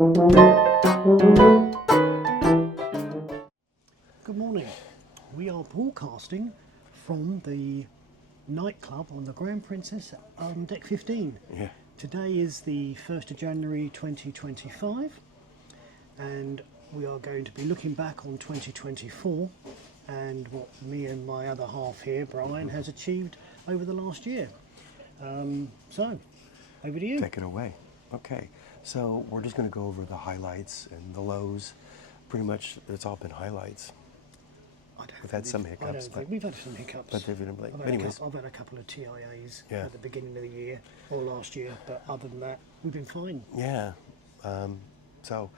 Good morning. We are broadcasting from the nightclub on the Grand Princess on deck 15. Yeah. Today is the 1st of January 2025, and we are going to be looking back on 2024 and what me and my other half here, Brian, has achieved over the last year. So, over to you. Take it away. Okay. So we're just going to go over the highlights and the lows. Pretty much, it's all been highlights. We've had some hiccups, but We've had some hiccups. but definitely. I've had a couple of TIAs Yeah. at the beginning of the year or last year, but other than that, we've been fine. Yeah. So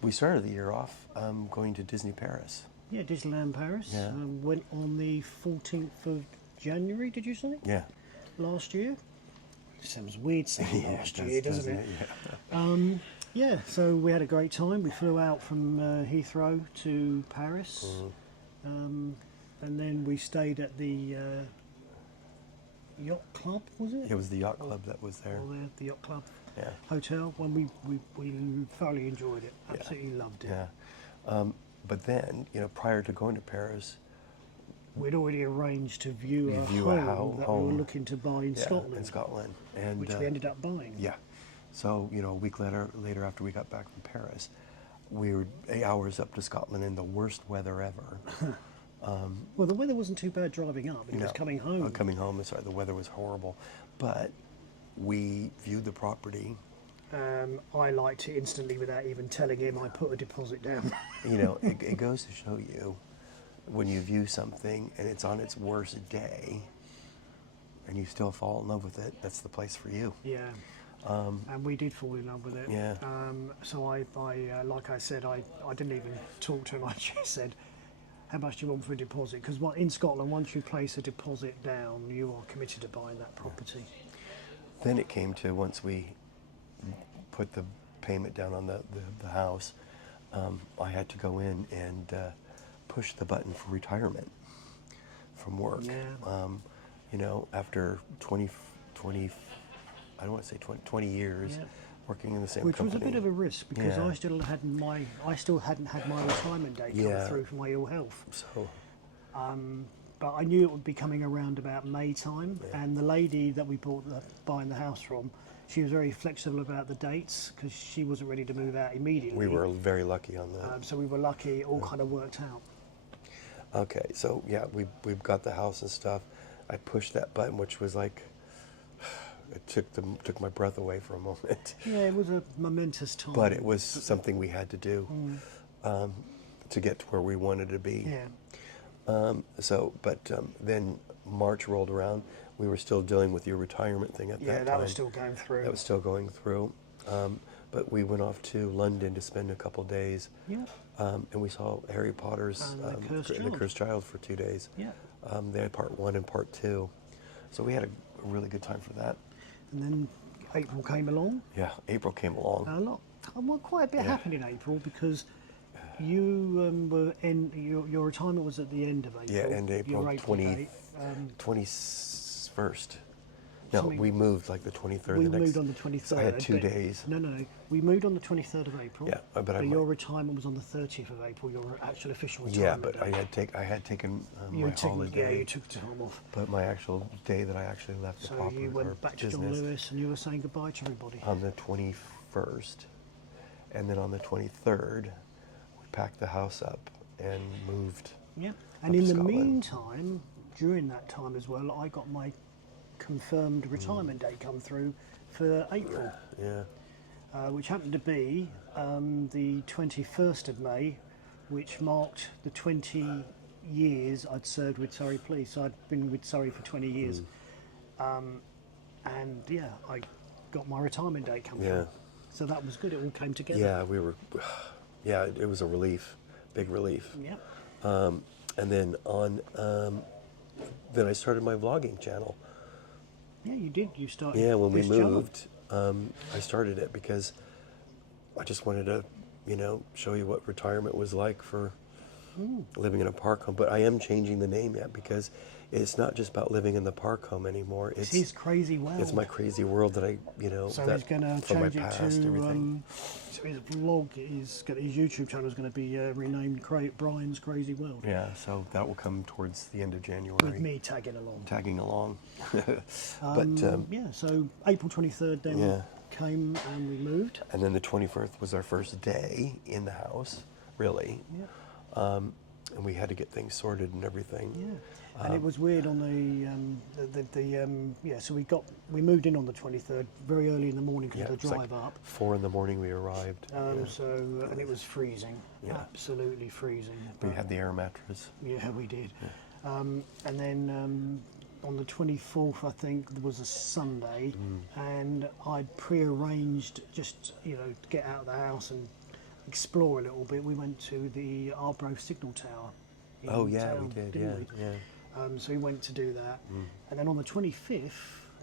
we started the year off going to Disney Paris. Yeah, Disneyland Paris Yeah. went on the 14th of January, did you say? Yeah. Last year? Sounds weird saying Yeah, last year, doesn't it? Yeah. Yeah, so we had a great time. We flew out from Heathrow to Paris, and then we stayed at the yacht club, was it? It was the yacht club that was there. Or the yacht club Yeah. hotel. When we thoroughly enjoyed it. Absolutely loved it. Yeah. But then, prior to going to Paris, We'd already arranged to view a view a home that we home. were looking to buy in yeah, Scotland, in Scotland, and which we ended up buying. yeah. So, a week later after we got back from Paris, we were 8 hours up to Scotland in the worst weather ever. Well, the weather wasn't too bad driving up. It was coming home. Coming home, sorry, the weather was horrible. But we viewed the property. I liked it instantly without even telling him. I put a deposit down. It goes to show you when you view something and it's on its worst day and you still fall in love with it, that's the place for you. Yeah. And we did fall in love with it. Yeah. So I like I said, I didn't even talk to him. I just said, how much do you want for a deposit? Because in Scotland, once you place a deposit down, you are committed to buying that property. Then it came to, once we put the payment down on the house, I had to go in and push the button for retirement from work. Yeah. After 20, I don't want to say 20 years Yeah. working in the same Which company. was a bit of a risk because Yeah. I still hadn't had my retirement date come Yeah. through for my ill health. So, But I knew it would be coming around about May time, Yeah. and the lady that we buying the house from, she was very flexible about the dates because she wasn't ready to move out immediately. we were very lucky on that. So we were lucky; it all kind of worked out. Okay, so yeah, we've got the house and stuff. I pushed that button, which was like, it took my breath away for a moment. Yeah, it was a momentous time. But it was something we had to do to get to where we wanted to be. Yeah, Then March rolled around. We were still dealing with your retirement thing at that time. that was still going through. That was still going through. But we went off to London to spend a couple days. Yeah, And we saw Harry Potter's And the The Cursed Child for 2 days. yeah. They had part 1 and part 2. So we had a really good time for that. And then April came along. Yeah, April came along. Quite a bit happened in April because you your retirement was at the end of April. Yeah, end April, Your 20 date. 21st. No, Something- we moved like the 23rd. We the next, moved on the 23rd. So I had 2 but- days. No. We moved on the 23rd of April. Yeah, but I your might- retirement was on the 30th of April. Your actual official Yeah, retirement. but I had taken you my had taken, holiday. Yeah, you took time off. But my actual day that I actually left the So property you or went back to John business Lewis and you were saying goodbye to everybody. on the 21st, and then on the 23rd, we packed the house up and moved. Yeah. up And to in the Scotland. meantime, during that time as well, I got my confirmed retirement date come through for April. Yeah. Which happened to be the 21st of May, which marked the 20 years I'd served with Surrey Police. So I'd been with Surrey for 20 years. And yeah, I got my retirement date come Yeah. through. So that was good, it all came together. Yeah, it was a relief, big relief. Yeah. And then then I started my vlogging channel. Yeah, you did. You started. Yeah, when we this job. moved, I started it because I just wanted to, show you what retirement was like for living in a park home. But I am changing the name yet because it's not just about living in the park home anymore. It's his crazy world. It's my crazy world that I, you know, So that he's going to from my change it past, to everything. so his vlog. His YouTube channel is going to be renamed Brian's Crazy World. Yeah, so that will come towards the end of January. With me tagging along. Tagging along. But yeah, so April 23rd then Yeah. came and we moved. and then the 21st was our first day in the house, really. Yeah. And we had to get things sorted and everything. Yeah, and it was weird on so we moved in on the 23rd very early in the morning because Yeah, of it the was like drive up. 4 in the morning we arrived. And it was freezing, Yeah. absolutely freezing. We But, had the air mattress. yeah, we did. And then on the 24th, I think, there was a Sunday, and I'd pre-arranged just to get out of the house and explore a little bit. We went to the Arbroath Signal Tower. in Oh yeah, town, we did. didn't Yeah, we? yeah. So we went to do that, and then on the 25th,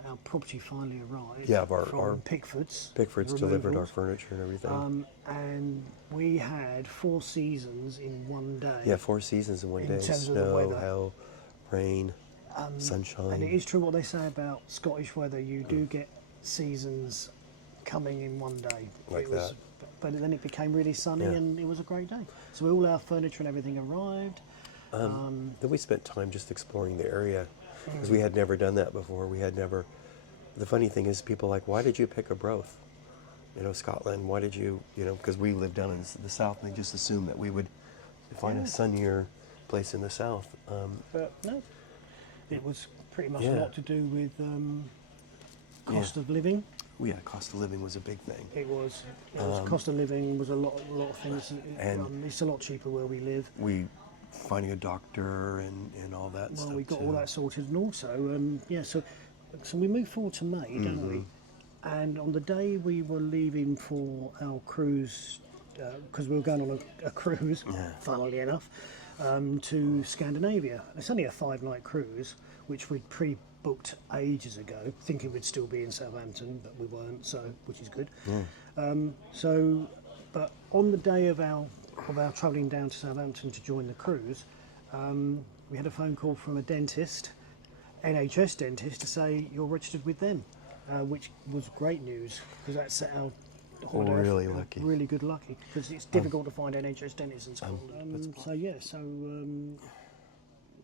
our property finally arrived. Yeah, from our Pickford's. Pickford's delivered our Removals. furniture and everything. And we had 4 seasons in one day. Yeah, 4 seasons in one in day. terms of the Snow, weather. hail, rain, sunshine. And it is true what they say about Scottish weather. You do get seasons coming in one day. Like that. But then it became really sunny, Yeah. and it was a great day. So all our furniture and everything arrived. Then we spent time just exploring the area because we had never done that before. We had never. The funny thing is, people are like, why did you pick Arbroath? Scotland. Why did you? Because we live down in the south, and they just assumed that we would find a sunnier place in the south. But no, it was pretty much a Yeah. lot to do with cost of living. Well, yeah, cost of living was a big thing. It was cost of living was a lot of things. And- It's a lot cheaper where we live. We finding a doctor and all that Well, stuff. we got too. all that sorted, and also, so we moved forward to May, don't we? And on the day we were leaving for our cruise, because we were going on a cruise, funnily enough, to Scandinavia. It's only a 5-night cruise, which we'd pre-booked ages ago, thinking we'd still be in Southampton, but we weren't, so which is good. But on the day of our travelling down to Southampton to join the cruise, we had a phone call from a dentist, NHS dentist, to say you're registered with them, which was great news because that set our holiday off, Really lucky. really good lucky, because it's difficult to find NHS dentists in Scotland.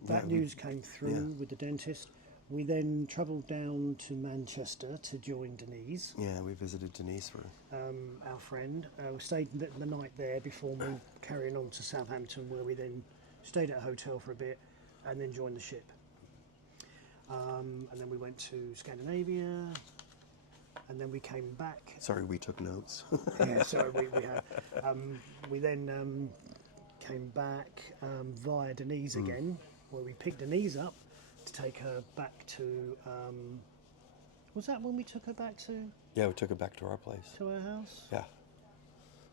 That news came through with the dentist. We then travelled down to Manchester to join Denise, Yeah, we visited Denise for. our friend. We stayed the night there before we carrying on to Southampton, where we then stayed at a hotel for a bit and then joined the ship. And then we went to Scandinavia, and then we came back. Sorry, we took notes. Yeah, so we had. We then came back via Denise again, where we picked Denise up to take her back to. Was that when we took her back Yeah, we took it back to our place. to our house? Yeah.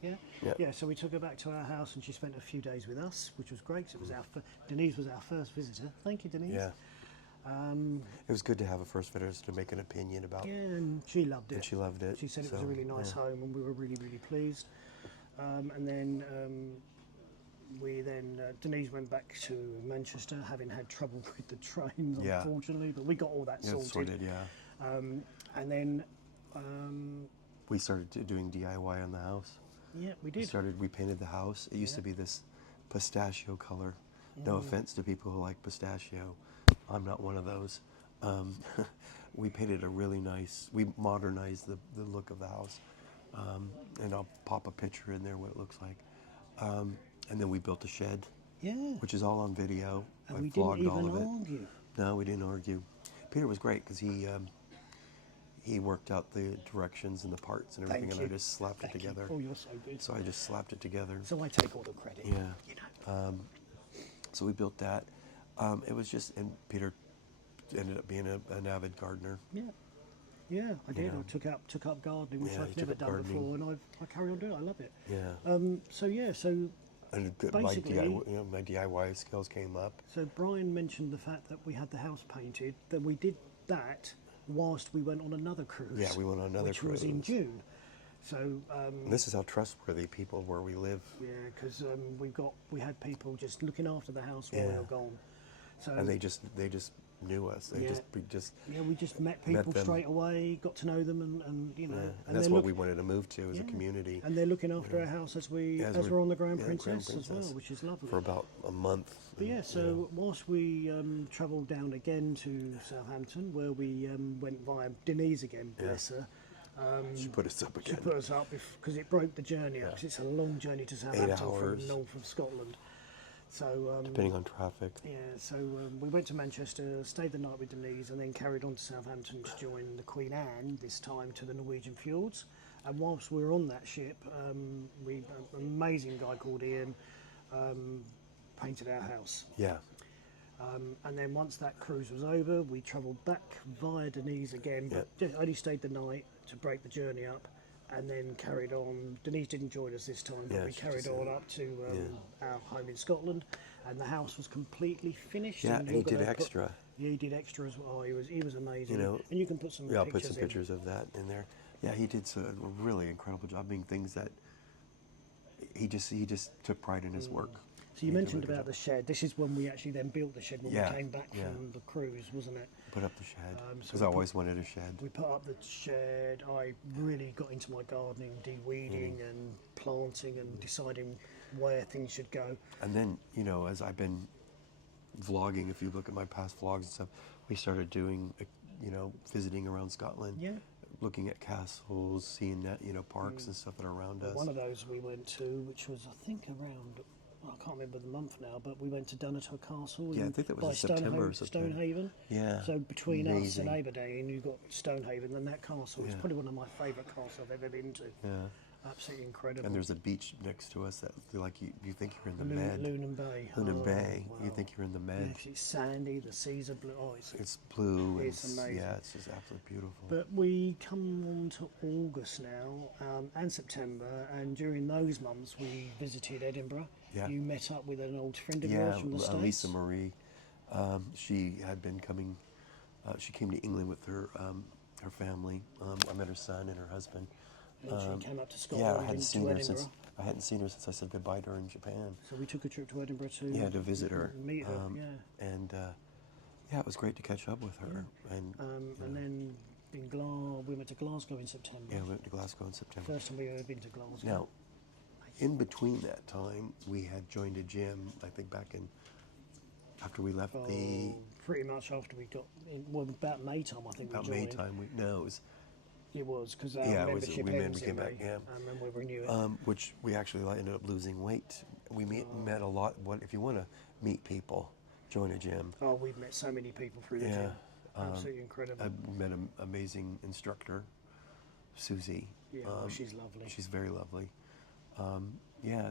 Yeah. Yeah. Yeah. So we took her back to our house, and she spent a few days with us, which was great. 'Cause it was Denise was our first visitor. Thank you, Denise. Yeah. It was good to have a first visitor to make an opinion about. Yeah, and she loved it. And she loved it. She said it was so, a really nice yeah. home, and we were really, really pleased. And then Denise went back to Manchester, having had trouble with the trains, Yeah. unfortunately. But we got all that Yeah, sorted. yeah. And then, We started doing DIY on the house. yeah, we We did. We painted the house. It used to be this pistachio color. No offense to people who like pistachio. I'm not one of those. We painted a really nice, we modernized the look of the house. And I'll pop a picture in there what it looks like. And then we built a shed, Yeah. which is all on video. And I we didn't vlogged all even of it. argue. No, we didn't argue. Peter was great because he worked out the directions and the parts and everything, Thank and you. I just slapped Thank it together. you. Oh, you're so good. So I just slapped it together. So I take all the credit. Yeah. You know. So we built that. It was just, and Peter ended up being an avid gardener. Yeah. Yeah, I did. know. I took up gardening, which Yeah, I've you never took up done gardening. before, and I carry on doing it. I love it. Yeah. So And basically- my DIY skills came up. So Brian mentioned the fact that we had the house painted. Then we did that whilst we went on another cruise. Yeah, we went on another which was in cruise. June. So And this is how trustworthy people where we live. yeah, because we had people just looking after the house while we Yeah. were gone. So And they just knew us. They Yeah. we just Yeah, we just met people them. straight away, got to know them, and you know, yeah. and And that's they're what we wanted to move to as a community. And they're looking after our house as we're on the Grand Princess as well, which is lovely. for about a month. But yeah, so whilst we travelled down again to Southampton, where we went via Denise again, bless her. She put us up She again. put us up because it broke the journey up, 'cause it's a long journey to Southampton from hours. north of Scotland. So Depending on traffic. yeah, so we went to Manchester, stayed the night with Denise, and then carried on to Southampton to join the Queen Anne, this time to the Norwegian fjords. And whilst we were on that ship, an amazing guy called Ian painted our house. Yeah. And then once that cruise was over, we travelled back via Denise again, but only stayed the night to break the journey up, and then carried on. Denise didn't join us this time, but Yeah, we she carried just, on up to our home in Scotland, and the house was completely finished. Yeah, and he you're did gonna extra. Yeah, he did extra as well. He was amazing. You know, and you can put some Yeah, I'll pictures put some in. pictures of that in there. Yeah, he did a really incredible job being things that he just took pride in his work. So you He did a mentioned really good about the job. shed. This is when we actually then built the shed when Yeah, we came back yeah. from the cruise, wasn't it? Put up the shed So because we I always wanted a shed. We put up the shed. I really got into my gardening, de-weeding Mm. and planting and deciding where things should go. And then, as I've been vlogging, if you look at my past vlogs and stuff, we started doing, visiting around Scotland, Yeah. looking at castles, seeing that, parks and stuff that are around us. One of those we went to, which was I think around, I can't remember the month now, but we went to Dunnottar Castle. Yeah, I in- think that was by in September or something. Stonehaven. Yeah, So between us amazing. and Aberdeen, you've got Stonehaven, and that castle is Yeah. probably one of my favourite castles I've ever been to. Yeah. Absolutely incredible. And there's a beach next to us that you think you're in the Med. Lunan Bay. Lunan Oh, Bay. wow. You think you're in the Med. Yeah, it's sandy, the seas are blue. Oh, It's blue. And It's amazing. Yeah, it's just absolutely beautiful. But we come on to August now and September, and during those months we visited Edinburgh. Yeah. You met up with an old friend of yeah, yours from the States. Lisa Marie. She had been coming. She came to England with her family. I met her son and her husband. And she came up to Scotland Yeah, I hadn't seen to her Edinburgh. since I said goodbye to her in Japan. So we took a trip to Edinburgh to To visit her. meet her. And it was great to catch up with her. And And then we went to Glasgow in September. we went to Glasgow in September. First time we ever been to Glasgow. Now, in between that time, we had joined a gym. I think after we left Pretty much after we got in, about May time, I think about we May joined. time. It was because our Yeah, it was- membership we ends came in back, May, yeah. and then we renew it. Which we actually ended up losing weight. We met a lot. If you want to meet people, join a gym. Oh, we've met so many people through the Yeah, gym. Absolutely incredible. I met an amazing instructor, Susie. Yeah, she's lovely. She's very lovely.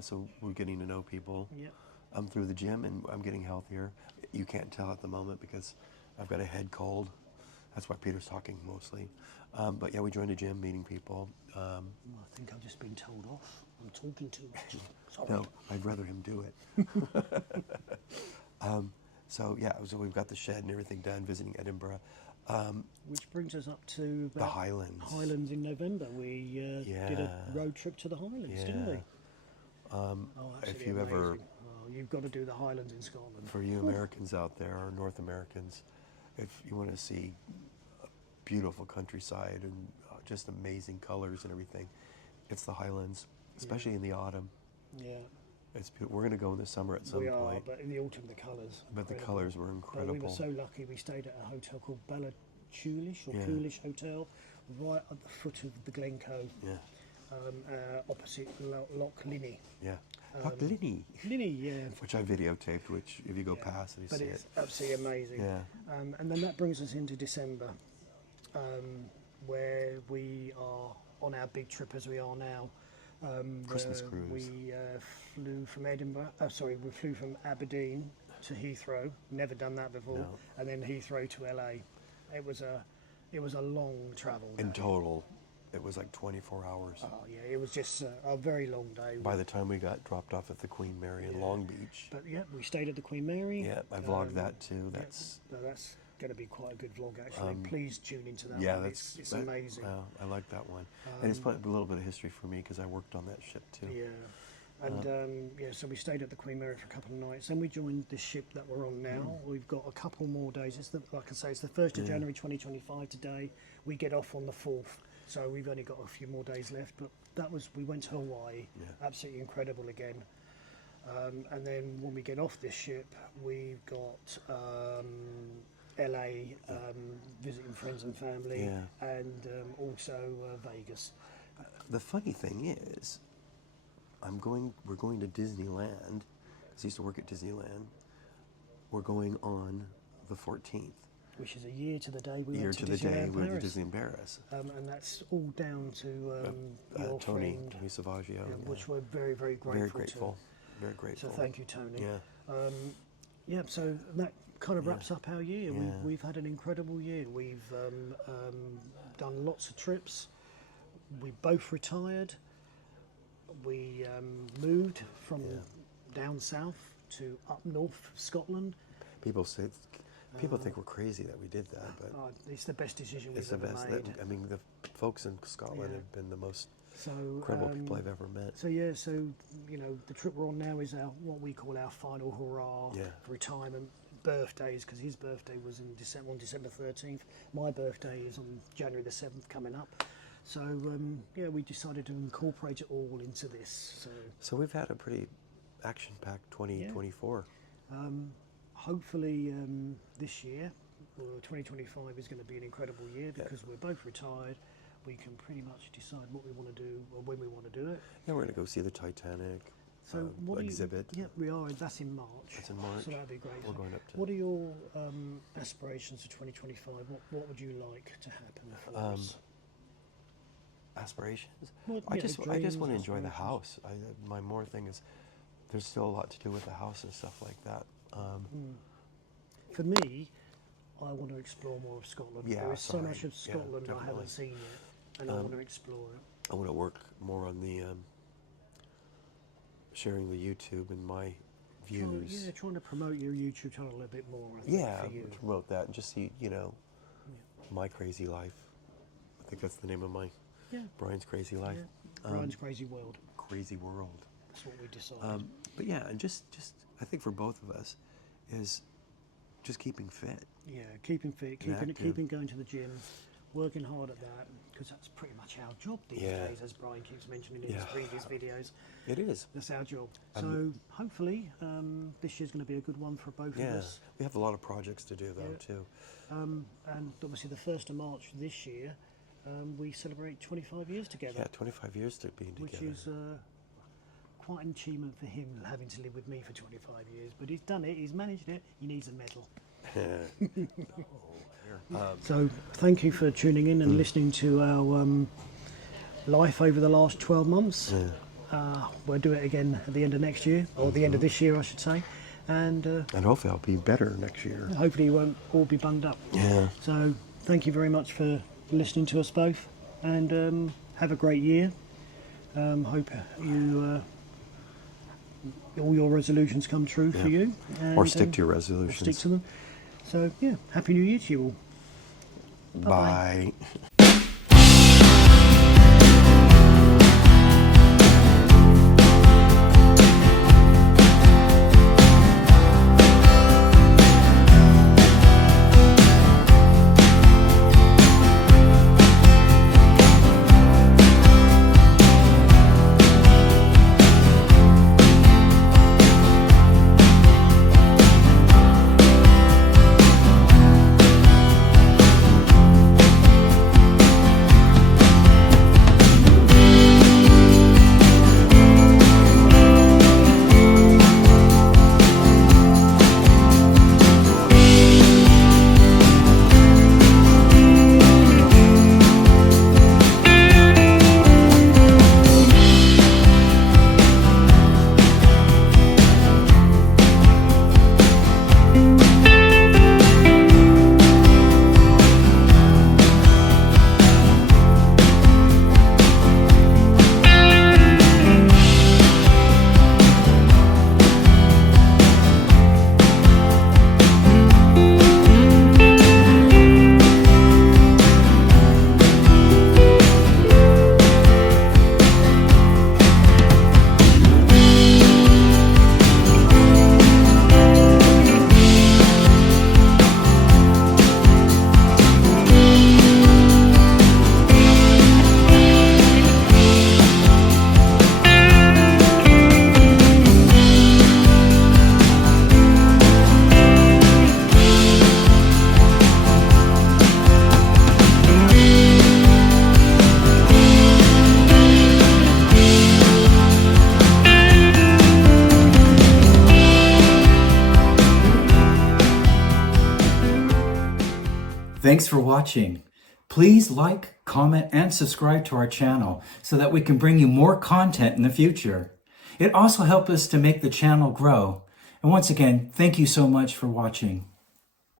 So we're getting to know people. Yep. I'm through the gym and I'm getting healthier. You can't tell at the moment because I've got a head cold. That's why Peter's talking mostly. But yeah, we joined a gym, meeting people. I think I've just been told off. I'm talking too much. Sorry. No, I'd rather him do it. So we've got the shed and everything done, visiting Edinburgh. Which brings us up to The Highlands. Highlands in November. We did a road trip to the Highlands, didn't we? Oh, if absolutely you ever, amazing. Oh, you've got to do the Highlands in Scotland. for you Americans out there, or North Americans, if you want to see a beautiful countryside and just amazing colors and everything, it's the Highlands, especially in the autumn. Yeah, It's we're going to go in the summer at some we are, point. but in the autumn the colours. But the incredible. colours were But incredible. we were so lucky. We stayed at a hotel called Ballachulish Yeah. Coolish Hotel, right at the foot of the Glencoe, Yeah, opposite Loch Linney. yeah. Loch Linney, Linney, yeah. which I videotaped, which if you go Yeah. past it, you But see it's it. absolutely amazing. Yeah. And then that brings us into December, where we are on our big trip as we are now. Christmas where cruise. We flew from we flew from Aberdeen to Heathrow. Never done that before. No. And then Heathrow to LA. It was a long travel. In day. total, it was like 24 hours. Oh yeah, it was just a very long day. By the time we got dropped off at the Queen Mary in Long Beach. But yeah, we stayed at the Queen Mary. Yeah, I vlogged that too. That's That's going to be quite a good vlog actually. Please tune into that yeah, one. that's It's that- amazing. I like that one, and it's probably a little bit of history for me because I worked on that ship too. Yeah. And so we stayed at the Queen Mary for a couple of nights. Then we joined the ship that we're on now. We've got a couple more days. Like I say, it's the 1st of January 2025 today. We get off on the 4th, so we've only got a few more days left. But we went to Hawaii, absolutely incredible again. And then when we get off this ship, we've got LA, visiting friends and family, and also Vegas. The funny thing is, we're going to Disneyland, because I used to work at Disneyland. We're going on the 14th. Which is a year to the day we Year went to to the day Disneyland we went to Paris. Disney Paris. And that's all down to your Tony friend, Savaggio. which we're very, very grateful Very grateful. Very grateful. So thank you, Tony. Yeah. So that kind of wraps up our year. Yeah. We've had an incredible year. We've done lots of trips. We both retired. We moved from down south to up north Scotland. People think we're crazy that we did that, but It's the best decision it's we've the ever best. made. I mean, the folks in Scotland have been the most So incredible people I've ever met. So the trip we're on now is what we call our final hurrah for retirement. Birthdays, because his birthday was on December 13th. My birthday is on January the 7th coming up. So we decided to incorporate it all into this. So we've had a pretty action-packed 2024. Hopefully this year, 2025 is going to be an incredible year because we're both retired. We can pretty much decide what we want to do or when we want to do it. Yeah, we're going to go see the Titanic. So what exhibit. We are. That's in March. That's in March. So that'd be great. We're going up to. What are your aspirations for 2025? What would you like to happen for us? Aspirations? Well, I just want to dreams, enjoy the aspirations. house. My more thing is there's still a lot to do with the house and stuff like that. For me, I want to explore more of Scotland. Yeah, There is so sorry. much of Yeah, Scotland I definitely. haven't seen yet, and I want to explore it. I want to work more on the sharing the YouTube and my views. Trying to promote your YouTube channel a little bit more. I think, for you. Promote that and just see, my crazy life. I think that's the name of my Brian's Crazy Life. Yeah. Brian's Crazy World. Crazy World. That's what we decided. But yeah, and just I think for both of us is just keeping fit. Yeah, keeping fit, active. keeping going to the gym, working hard at that, because that's pretty much our job these days, as Brian keeps mentioning in his previous videos. It is. That's our job. So hopefully this year's going to be a good one for both of us. We have a lot of projects to do though too. And obviously the 1st of March this year, we celebrate 25 years together. Yeah, 25 years to being together. Which is quite an achievement for him, having to live with me for 25 years. But he's done it, he's managed it, he needs a medal. So thank you for tuning in and listening to our life over the last 12 months. We'll do it again at the end of next year, or the end of this year I should say. And hopefully I'll be better next year. hopefully you won't all be bunged up. Yeah. So thank you very much for listening to us both, and have a great year. Hope you all your resolutions come true for you. And, Or stick to your or resolutions. stick to them. So Happy New Year to you all. Bye-bye. Bye. Thanks for watching. Please like, comment, and subscribe to our channel so that we can bring you more content in the future. It also helps us to make the channel grow. And once again, thank you so much for watching.